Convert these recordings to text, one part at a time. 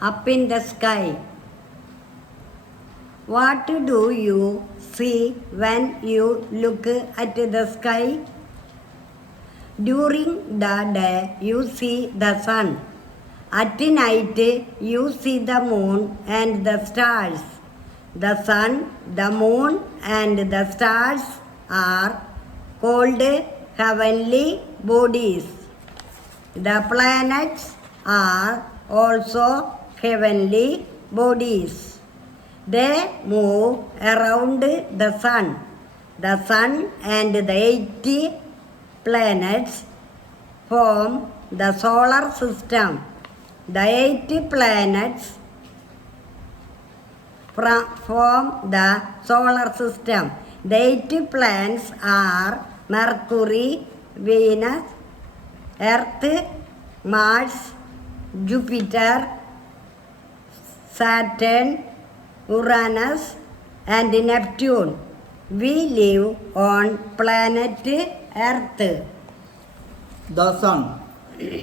Up in the sky. What do you see when you look at the sky? During the day, you see the sun. At night, you see the moon and the stars. The sun, the moon, and the stars are called heavenly bodies. The planets are also heavenly bodies. They move around the sun. The sun and the 80 planets form the solar system. The 80 planets form the solar system. The 80 planets are Mercury, Venus, Earth, Mars, Jupiter, Saturn, Uranus, and Neptune. We live on planet Earth. The sun.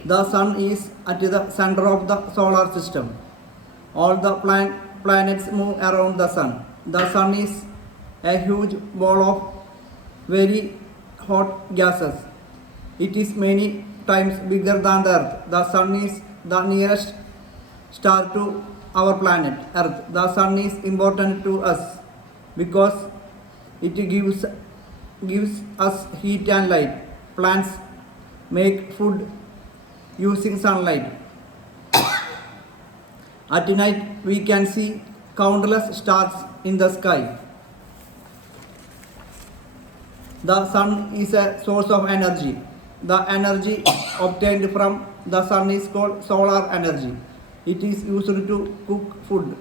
The sun is at the center of the solar system. All the planets move around the sun. The sun is a huge ball of very hot gases. It is many times bigger than the earth. The sun is the nearest star to our planet earth. The sun is important to us because it gives us heat and light. Plants make food using sunlight. At night we can see countless stars in the sky. The sun is a source of energy. The energy obtained from the sun is called solar energy. It is used to cook food,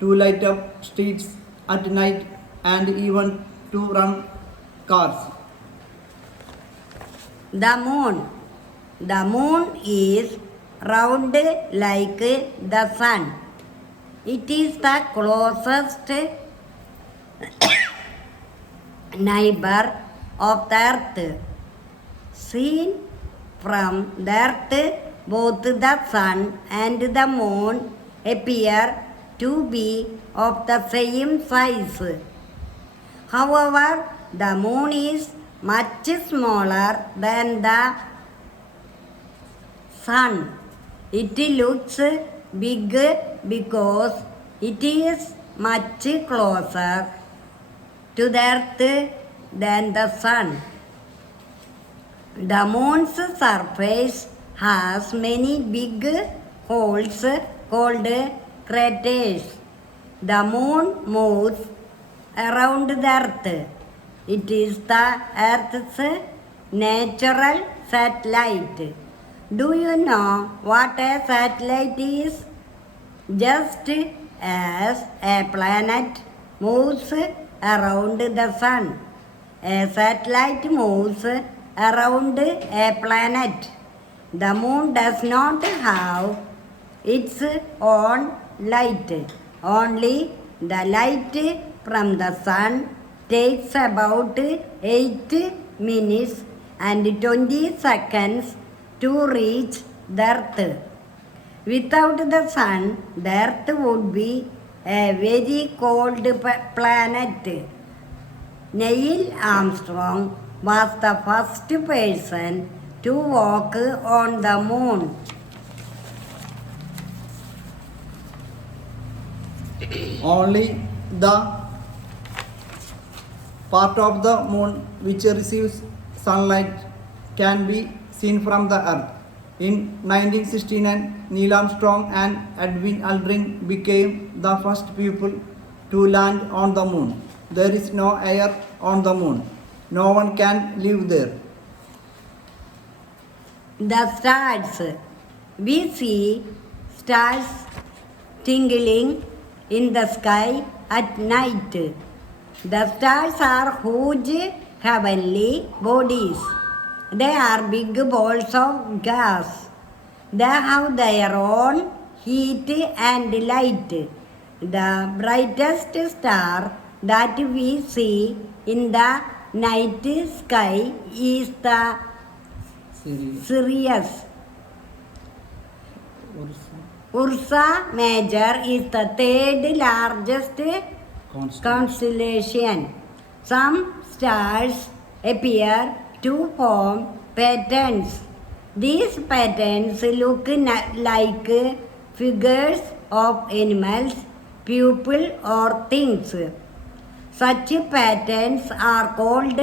to light up streets at night, and even to run cars. The moon. The moon is round like the sun. It is the closest neighbor of the earth. Seen from the earth, both the sun and the moon appear to be of the same size. However, the moon is much smaller than the sun. It looks big because it is much closer to the earth than the sun. The moon's surface has many big holes called craters. The moon moves around the earth. It is the earth's natural satellite. Do you know what a satellite is? Just as a planet moves around the sun, a satellite moves around a planet. The moon does not have its own light. Only the light from the sun takes about 8 minutes and 20 seconds to reach the earth. Without the sun, the earth would be a very cold planet. Neil Armstrong was the first person to walk on the moon. Only the part of the moon which receives sunlight can be seen from the earth. In 1969, Neil Armstrong and Edwin Aldrin became the first people to land on the moon. There is no air on the moon. No one can live there. The stars. We see stars twinkling in the sky at night. The stars are huge heavenly bodies. They are big balls of gas. They have their own heat and light. The brightest star that we see in the night sky is the Sirius. Ursa Major is the third largest constellation. Some stars appear to form patterns. These patterns look like figures of animals, people, or things. Such patterns are called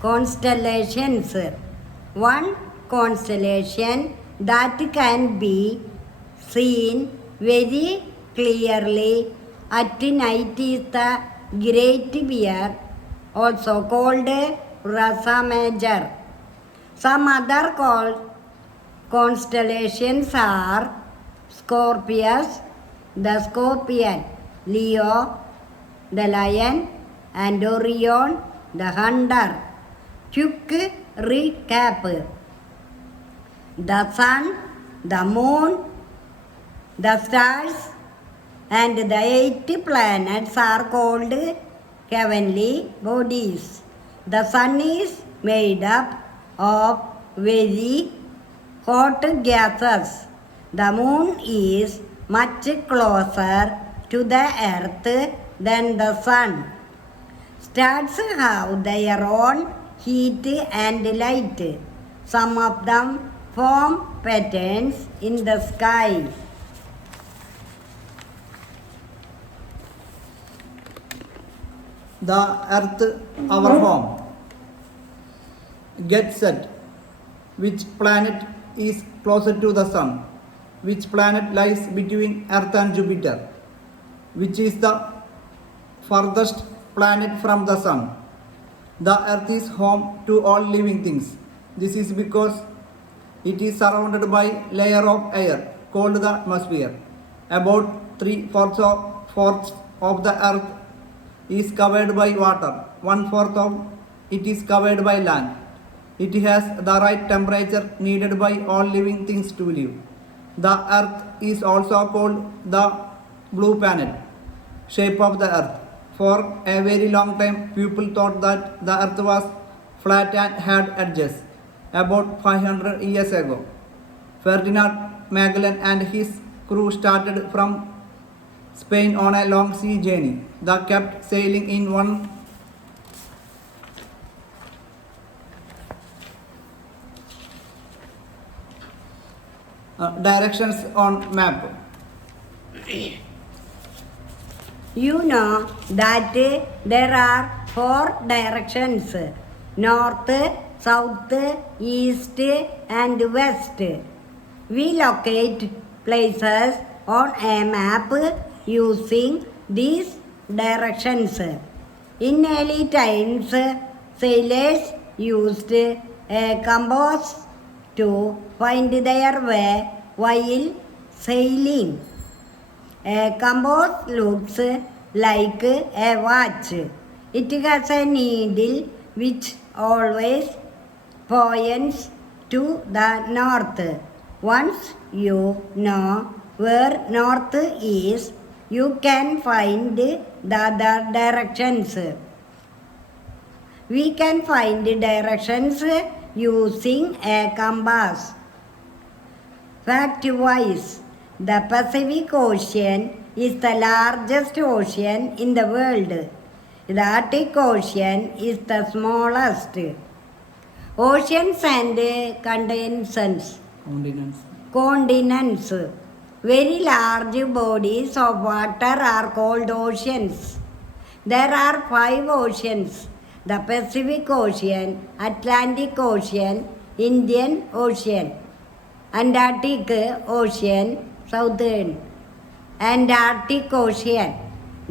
constellations. One constellation that can be seen very clearly at night is the Great Bear, also called Ursa Major. Some other constellations are Scorpius, the Scorpion, Leo, the Lion, and Orion, the Hunter. Quick recap: the Sun, the Moon, the stars, and the 8 planets are called heavenly bodies. The Sun is made up of very hot gases. The Moon is much closer to the Earth than the Sun. Stars have their own heat and light. Some of them form patterns in the sky. The Earth, our home. Get set. Which planet is closer to the Sun? Which planet lies between Earth and Jupiter? Which is the farthest planet from the Sun? The Earth is home to all living things. This is because it is surrounded by a layer of air called the atmosphere. About 3/4 of the Earth is covered by water. 1/4 of it is covered by land. It has the right temperature needed by all living things to live. The Earth is also called the blue planet, shape of the Earth. For a very long time, people thought that the Earth was flat and had edges. About 500 years ago, Ferdinand Magellan and his crew started from Spain on a long sea journey. They kept sailing in one directions on map. You know that there are 4 directions: north, south, east, and west. We locate places on a map using these directions. In early times, sailors used a compass to find their way while sailing. A compass looks like a watch. It has a needle which always points to the north. Once you know where north is, you can find the other directions. We can find directions using a compass. Fact-wise, the Pacific Ocean is the largest ocean in the world. The Arctic Ocean is the smallest. Oceans and continents. Very large bodies of water are called oceans. There are 5 oceans: the Pacific Ocean, Atlantic Ocean, Indian Ocean, Antarctic Ocean, Southern, and Arctic Ocean.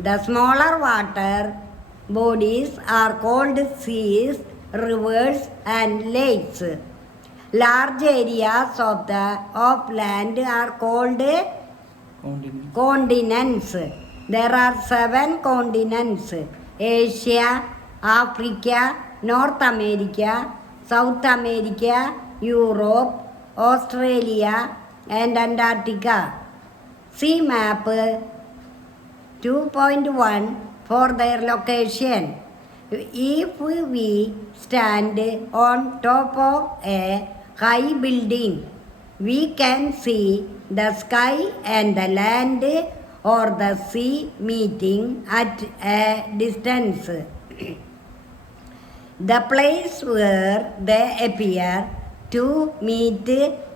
The smaller water bodies are called seas, rivers, and lakes. Large areas of land are called continents. There are 7 continents: Asia, Africa, North America, South America, Europe, Australia, and Antarctica. See map 2.1 for their location. If we stand on top of a high building, we can see the sky and the land or the sea meeting at a distance. The place where they appear to meet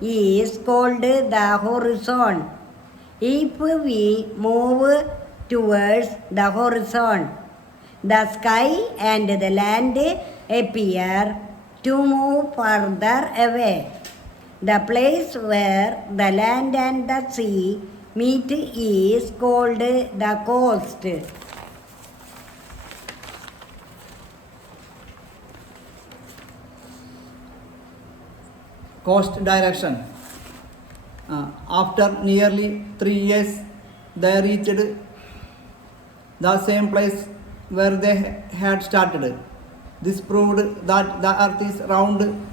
is called the horizon. If we move towards the horizon, the sky and the land appear to move further away. The place where the land and the sea meet is called the coast. Coast direction. After nearly 3 years, they reached the same place where they had started. This proved that the earth is round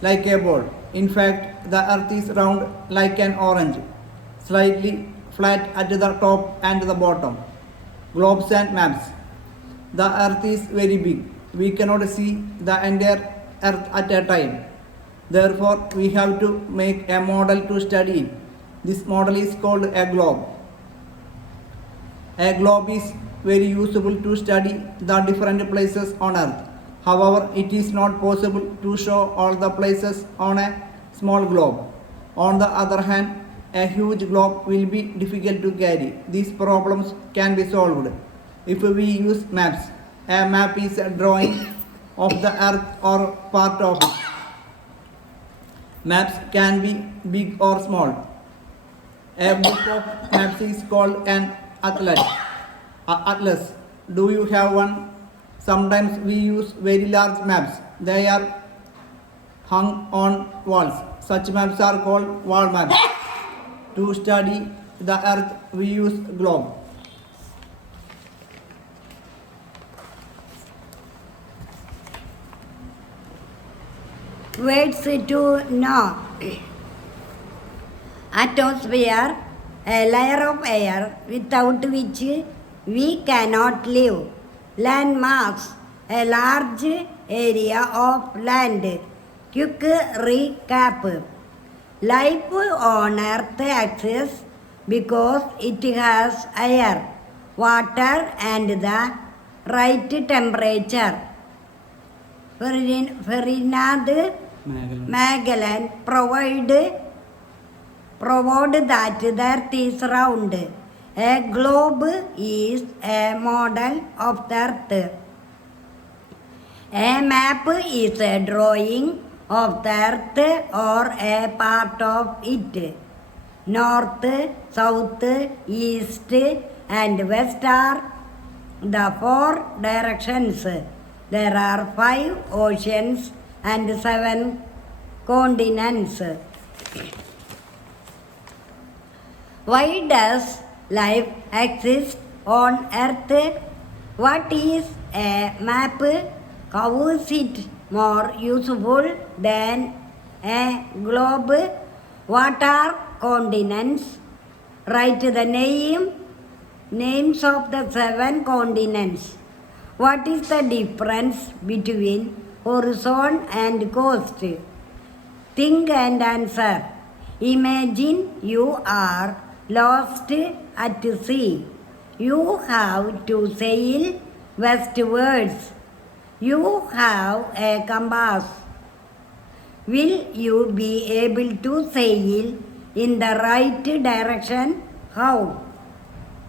like a ball. In fact, the earth is round like an orange, slightly flat at the top and the bottom. Globes and maps. The earth is very big. We cannot see the entire earth at a time. Therefore, we have to make a model to study it. This model is called a globe. A globe is very useful to study the different places on earth. However, it is not possible to show all the places on a small globe. On the other hand, a huge globe will be difficult to carry. These problems can be solved if we use maps. A map is a drawing of the earth or part of it. Maps can be big or small. A book of maps is called an atlas. Do you have one? Sometimes we use very large maps. They are hung on walls. Such maps are called wall maps. To study the earth, we use globe. Words to know. Atmosphere, a layer of air without which we cannot live. Landmass, a large area of land. Quick recap. Life on Earth exists because it has air, water and the right temperature. Ferdinand Magellan proved that the earth is round. A globe is a model of the earth. A map is a drawing of the earth or a part of it. North, south, east and west are the 4 directions. There are 5 oceans and 7 continents. Why does life exist on earth? What is a map? How is it more useful than a globe? What are continents? Write the names of the 7 continents. What is the difference between horizon and coast? Think and answer. Imagine you are lost at sea. You have to sail westwards. You have a compass. Will you be able to sail in the right direction? How?